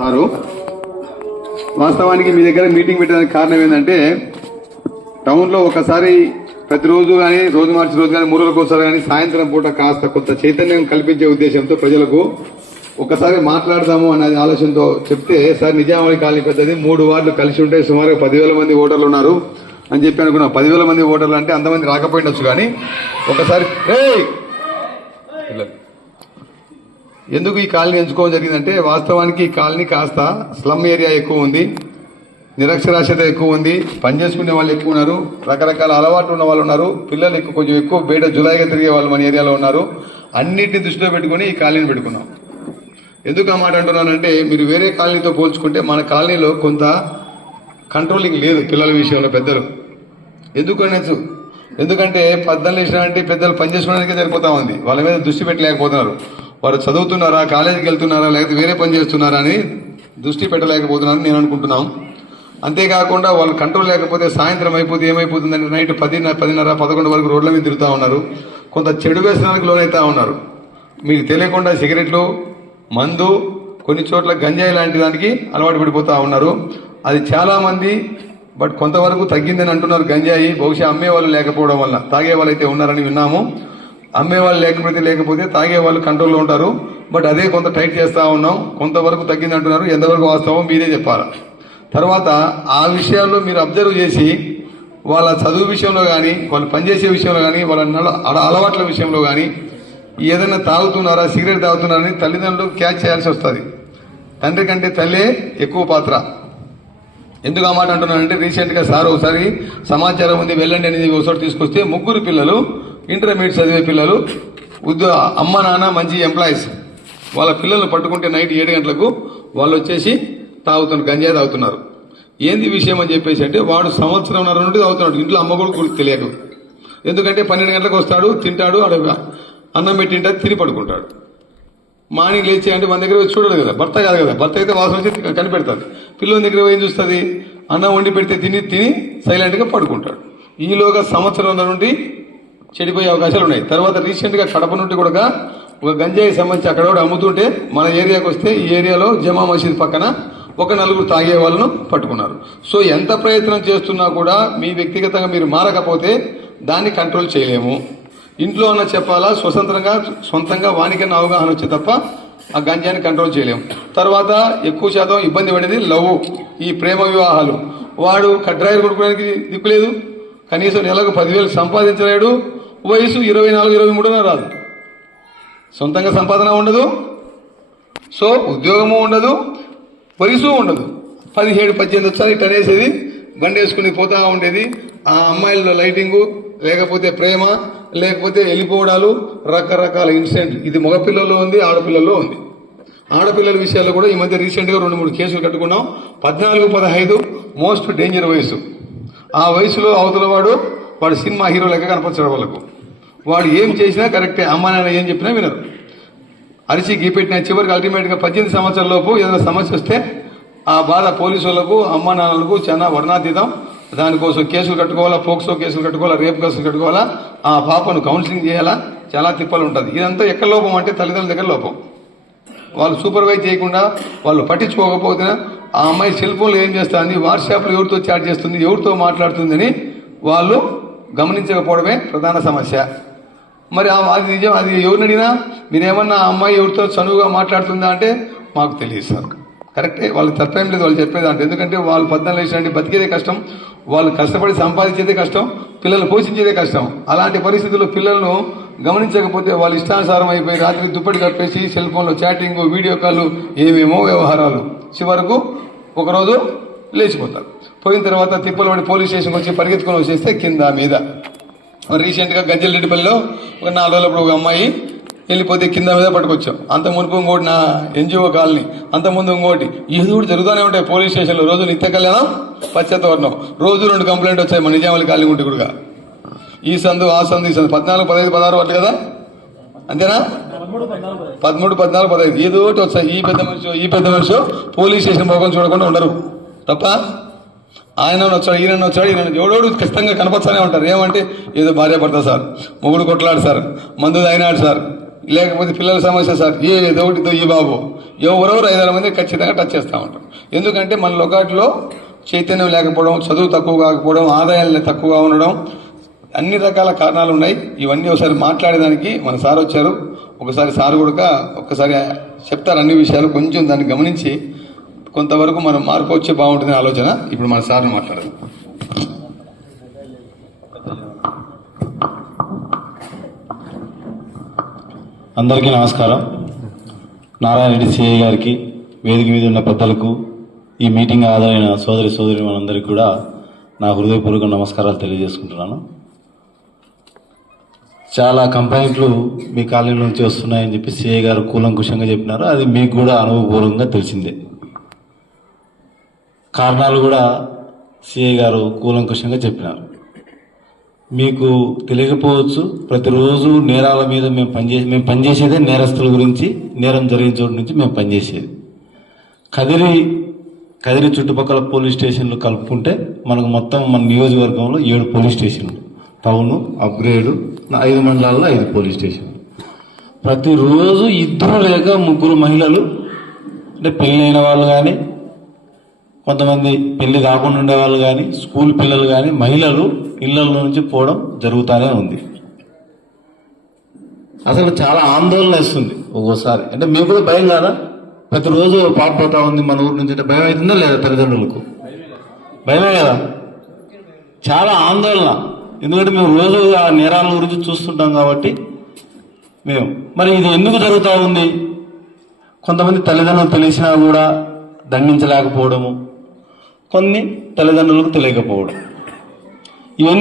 Sir వాస్తవానికి మీ దగ్గర meeting పెట్టడానికి కారణం ఏంటంటే టౌన్ లో ఒకసారి ప్రతిరోజు కానీ రోజు మార్చి రోజు కానీ 3 రోజులకు ఒకసారి కానీ సాయంత్రం పూట కాస్త కొంత చైతన్యం కల్పించే ఉద్దేశంతో ప్రజలకు ఒకసారి మాట్లాడదాము అనే ఆలోచనతో చెప్తే సార్ నిజామాబాద్ కాలనీ పెద్దది 3 వార్డులు కలిసి ఉంటే సుమారు 10,000 మంది ఓటర్లు ఉన్నారు అని చెప్పి అనుకున్నాం. 10,000 మంది ఓటర్లు అంటే అంతమంది రాకపోయిండొచ్చు, కానీ ఒకసారి ఎందుకు ఈ కాలనీ ఎంచుకోవడం జరిగిందంటే వాస్తవానికి ఈ కాలనీ కాస్త స్లమ్ ఏరియా ఎక్కువ ఉంది, నిరక్షరాస్యత ఎక్కువ ఉంది, పనిచేసుకునే వాళ్ళు ఎక్కువ ఉన్నారు, రకరకాల అలవాట్లు ఉన్న వాళ్ళు ఉన్నారు, పిల్లలు కొంచెం ఎక్కువ బయట జులాయిగా తిరిగే వాళ్ళు మన ఏరియాలో ఉన్నారు. అన్నింటినీ దృష్టిలో పెట్టుకుని ఈ కాలనీని పెట్టుకున్నాం. ఎందుకు ఆ మాట అంటున్నానంటే మీరు వేరే కాలనీతో పోల్చుకుంటే మన కాలనీలో కొంత కంట్రోలింగ్ లేదు పిల్లల విషయంలో పెద్దలు. ఎందుకంటే పద్దలు వేసినారంటే పెద్దలు పనిచేసుకోవడానికే సరిపోతా ఉంది, వాళ్ళ మీద దృష్టి పెట్టలేకపోతున్నారు. వారు చదువుతున్నారా, కాలేజీకి వెళ్తున్నారా, లేకపోతే వేరే పని చేస్తున్నారా అని దృష్టి పెట్టలేకపోతున్నారని నేను అనుకుంటున్నాం. అంతేకాకుండా వాళ్ళు కంట్రోల్ లేకపోతే సాయంత్రం అయిపోతే ఏమైపోతుందంటే నైట్ 10:30, 11 వరకు రోడ్ల మీద తిరుగుతూ ఉన్నారు. కొంత చెడు వ్యసనాలకు లోనైతా ఉన్నారు. మీకు తెలియకుండా సిగరెట్లు, మందు, కొన్ని చోట్ల గంజాయి లాంటి దానికి అలవాటు పడిపోతూ ఉన్నారు. అది చాలా మంది బట్ కొంతవరకు తగ్గిందని అంటున్నారు గంజాయి. బహుశా అమ్మేవాళ్ళు లేకపోవడం వల్ల, తాగే వాళ్ళు అయితే ఉన్నారని విన్నాము. అమ్మేవాళ్ళు లేకపోతే తాగే వాళ్ళు కంట్రోల్లో ఉంటారు. బట్ అదే కొంత టైట్ చేస్తూ ఉన్నాం. కొంతవరకు తగ్గింది అంటున్నారు. ఎంతవరకు వాస్తవం మీరే చెప్పాలి. తర్వాత ఆ విషయాల్లో మీరు అబ్జర్వ్ చేసి వాళ్ళ చదువు విషయంలో కానీ, వాళ్ళు పనిచేసే విషయంలో కానీ, వాళ్ళ అలవాట్ల విషయంలో కానీ ఏదైనా తాగుతున్నారా, సిగరెట్ తాగుతున్నారని తల్లిదండ్రులు క్యాచ్ చేయాల్సి వస్తుంది. తండ్రి కంటే తల్లే ఎక్కువ పాత్ర. ఎందుకు ఆ మాట అంటున్నానంటే రీసెంట్ గా సార్ ఒకసారి సమాచారం ఉంది వెళ్ళండి అనేది ఒకసారి తీసుకొస్తే 3 పిల్లలు ఇంటర్మీడియట్ చదివే పిల్లలు, అమ్మ నాన్న మంచి ఎంప్లాయీస్, వాళ్ళ పిల్లల్ని పట్టుకుంటే నైట్ 7 గంటలకు వాళ్ళు వచ్చేసి గంజాయి తాగుతున్నారు. ఏంది విషయం అని చెప్పేసి అంటే వాడు 1.5 సంవత్సరం నుండి తాగుతున్నాడు. ఇంట్లో అమ్మ కూడా తెలియదు. ఎందుకంటే 12 గంటలకు వస్తాడు, తింటాడు, అన్నం పెట్టింటాడు, తిని పడుకుంటాడు. మార్నింగ్ లేచి అంటే మన దగ్గర చూడదు కదా, భర్త కాదు కదా, భర్త అయితే వాసన వచ్చి కనిపెడతాడు. పిల్లల దగ్గర ఏం చూస్తుంది, అన్నం వండి పెడితే తిని సైలెంట్ గా పడుకుంటాడు. ఈలోగా 1 సంవత్సరం నుండి చెడిపోయే అవకాశాలు ఉన్నాయి. తర్వాత రీసెంట్ గా కడప నుండి కూడా ఒక గంజాయి సంబంధించి అక్కడ కూడా అమ్ముతుంటే మన ఏరియాకి వస్తే ఈ ఏరియాలో జమా మసీద్ పక్కన ఒక 4 తాగే వాళ్ళను పట్టుకున్నారు. సో ఎంత ప్రయత్నం చేస్తున్నా కూడా మీ వ్యక్తిగతంగా మీరు మారకపోతే దాన్ని కంట్రోల్ చేయలేము. ఇంట్లో అన్న చెప్పాలా, స్వతంత్రంగా సొంతంగా వానికన్నా అవగాహన వచ్చే తప్ప ఆ గంజాన్ని కంట్రోల్ చేయలేము. తర్వాత ఎక్కువ శాతం ఇబ్బంది పడేది లవ్, ఈ ప్రేమ వివాహాలు. వాడు కడ్రాయిలు కొనుక్కోవడానికి దిక్కులేదు, కనీసం నెలకు 10,000 సంపాదించలేడు, వయసు 24, 23 రాదు, సొంతంగా సంపాదన ఉండదు, సో ఉద్యోగము ఉండదు, వయసు ఉండదు. 17, 18 వచ్చారు ఇట్ అనేసేది, బండి వేసుకుని పోతా ఉండేది. ఆ అమ్మాయిల్లో లైటింగు, లేకపోతే ప్రేమ, లేకపోతే వెళ్ళిపోవడాలు, రకరకాల ఇన్సిడెంట్. ఇది మగపిల్లల్లో ఉంది, ఆడపిల్లల్లో ఉంది. ఆడపిల్లల విషయాల్లో కూడా ఈ మధ్య రీసెంట్ గా 2-3 కేసులు కట్టుకున్నాం. 14, 15 మోస్ట్ డేంజర్ వయసు. ఆ వయసులో అవతల వాడు సినిమా హీరో లెక్క కనపరచడం వాళ్ళకు. వాడు ఏం చేసినా కరెక్టే, అమ్మ నాన్న ఏం చెప్పినా వినరు. అరిచి గీపెట్టిన చివరికి అల్టిమేట్ గా 18 సంవత్సరాల లోపు ఏదైనా సమస్య వస్తే ఆ బాధ పోలీసు వాళ్ళకు, అమ్మ నాన్నలకు చాలా వర్ణాతీతం. దానికోసం కేసులు కట్టుకోవాలా, పోక్సో కేసులు కట్టుకోవాలా, రేప్ కేసులు కట్టుకోవాలా, ఆ పాపను కౌన్సిలింగ్ చేయాలా, చాలా తిప్పలు ఉంటుంది. ఇదంతా ఎక్కడ లోపం అంటే తల్లిదండ్రుల దగ్గర లోపం. వాళ్ళు సూపర్వైజ్ చేయకుండా, వాళ్ళు పట్టించుకోకపోతే ఆ అమ్మాయి సెల్ ఫోన్లో ఏం చేస్తుంది, వాట్సాప్లో ఎవరితో చాట్ చేస్తుంది, ఎవరితో మాట్లాడుతుందని వాళ్ళు గమనించకపోవడమే ప్రధాన సమస్య. మరి అది నిజం, అది ఎవరిని అడిగినా మీరేమన్నా ఆ అమ్మాయి ఎవరితో చనువుగా మాట్లాడుతుందా అంటే మాకు తెలియదు సార్. కరెక్టే, వాళ్ళు తప్పేం లేదు వాళ్ళు చెప్పేదంటే. ఎందుకంటే వాళ్ళు 14 వేసినట్టు బతికేదే కష్టం, వాళ్ళు కష్టపడి సంపాదించేదే కష్టం, పిల్లలు పోషించేదే కష్టం. అలాంటి పరిస్థితుల్లో పిల్లలను గమనించకపోతే వాళ్ళు ఇష్టానుసారం అయిపోయి రాత్రి దుప్పటి కప్పేసి సెల్ ఫోన్లో చాటింగ్, వీడియో కాల్, ఏమేమో వ్యవహారాలు, చివరకు ఒకరోజు లేచిపోతారు. పోయిన తర్వాత తిప్పలు పడి పోలీస్ స్టేషన్కి వచ్చి పరిగెత్తుకొని వచ్చేస్తే కింద మీద. రీసెంట్ గా గజ్జలరెడ్డిపల్లిలో ఒక 4 రోజులప్పుడు ఒక అమ్మాయి వెళ్ళిపోతే కింద మీద పట్టుకొచ్చాం. అంత మునుపు ఇంకోటి నా ఎన్జిఓ కాలనీ, అంత ముందు ఇంకోటి, ఏదో కూడా జరుగుతూనే ఉంటాయి పోలీస్ స్టేషన్లో. రోజు నిత్య కళ్యాణం, పశ్చాత్తవర్ణం, రోజు 2 కంప్లైంట్ వచ్చాయి మన నిజామాబాద్ కాలనీ గుంటి కూడా. ఈ సందు ఆ సందు ఈ సందు 14, 15, 16 అట్లా కదా, అంతేనా? 13, 14, 15 ఏదో ఒకటి వచ్చాయి. ఈ పెద్ద మనిషి పోలీస్ స్టేషన్ పోకుండా చూడకుండా ఉండరు తప్ప. ఆయన వచ్చాడు, ఈయన వచ్చాడు, ఈయన ఎవడోడు ఖచ్చితంగా కనపచ్చానే ఉంటారు. ఏమంటే ఏదో భార్య భర్త సార్, మొగుడు కొట్లాడు సార్, మందు తాగినాడు సార్, లేకపోతే పిల్లల సమస్య సార్ ఏదో ఒకటితో ఈ బాబు ఎవరెవరు 5-6 మంది ఖచ్చితంగా టచ్ చేస్తూ ఉంటాం. ఎందుకంటే మన లొకాట్లో చైతన్యం లేకపోవడం, చదువు తక్కువ కాకపోవడం, ఆదాయాలు తక్కువగా ఉండడం, అన్ని రకాల కారణాలు ఉన్నాయి. ఇవన్నీ ఒకసారి మాట్లాడేదానికి మన సార్ వచ్చారు. ఒకసారి సార్ కూడా ఒక్కసారి చెప్తారు అన్ని విషయాలు. కొంచెం దాన్ని గమనించి కొంతవరకు మనం మార్పు వచ్చే బాగుంటుంది ఆలోచన. ఇప్పుడు మన సార్ని మాట్లాడదాం. అందరికీ నమస్కారం. నారాయణ రెడ్డి సిఐ గారికి, వేదిక మీద ఉన్న పెద్దలకు, ఈ మీటింగ్ హాజరైన సోదరి మనందరికీ కూడా నా హృదయపూర్వక నమస్కారాలు తెలియజేసుకుంటున్నాను. చాలా కంప్లైంట్లు మీ కాలనీ నుంచి వస్తున్నాయని చెప్పి సిఐ గారు కూలంకుషంగా చెప్పినారు. అది మీకు కూడా అనుభవపూర్వకంగా తెలిసిందే. కారణాలు కూడా సిఐ గారు కూలంకుషంగా చెప్పినారు. మీకు తెలియకపోవచ్చు, ప్రతిరోజు నేరాల మీద మేము పనిచేసేదే నేరస్తుల గురించి, నేరం జరిగిన చోటు నుంచి మేము పనిచేసేది. కదిరి చుట్టుపక్కల పోలీస్ స్టేషన్లు కలుపుకుంటే మనకు మొత్తం మన నియోజకవర్గంలో 7 పోలీస్ స్టేషన్లు, టౌను, అప్గ్రేడు, 5 మండలాల్లో 5 పోలీస్ స్టేషన్లు. ప్రతిరోజు 2 లేక 3 మహిళలు, అంటే పెళ్ళైన వాళ్ళు కానీ, కొంతమంది పెళ్లి కాకుండా ఉండేవాళ్ళు కానీ, స్కూల్ పిల్లలు కానీ, మహిళలు ఇళ్ల నుంచి పోవడం జరుగుతూనే ఉంది. అసలు చాలా ఆందోళన వేస్తుంది ఒక్కోసారి. అంటే మీకు కూడా భయం కాదా? ప్రతిరోజు పారిపోతా ఉంది మన ఊరు నుంచి, అంటే భయం అవుతుందా లేదా? తల్లిదండ్రులకు భయమే కదా, చాలా ఆందోళన. ఎందుకంటే మేము రోజు ఆ నేరాల గురించి చూస్తుంటాం కాబట్టి మేము. మరి ఇది ఎందుకు జరుగుతూ ఉంది? కొంతమంది తల్లిదండ్రులు తెలిసినా కూడా దండించలేకపోవడము, కొన్ని తల్లిదండ్రులకు తెలియకపోవడం, ఇవన్నీ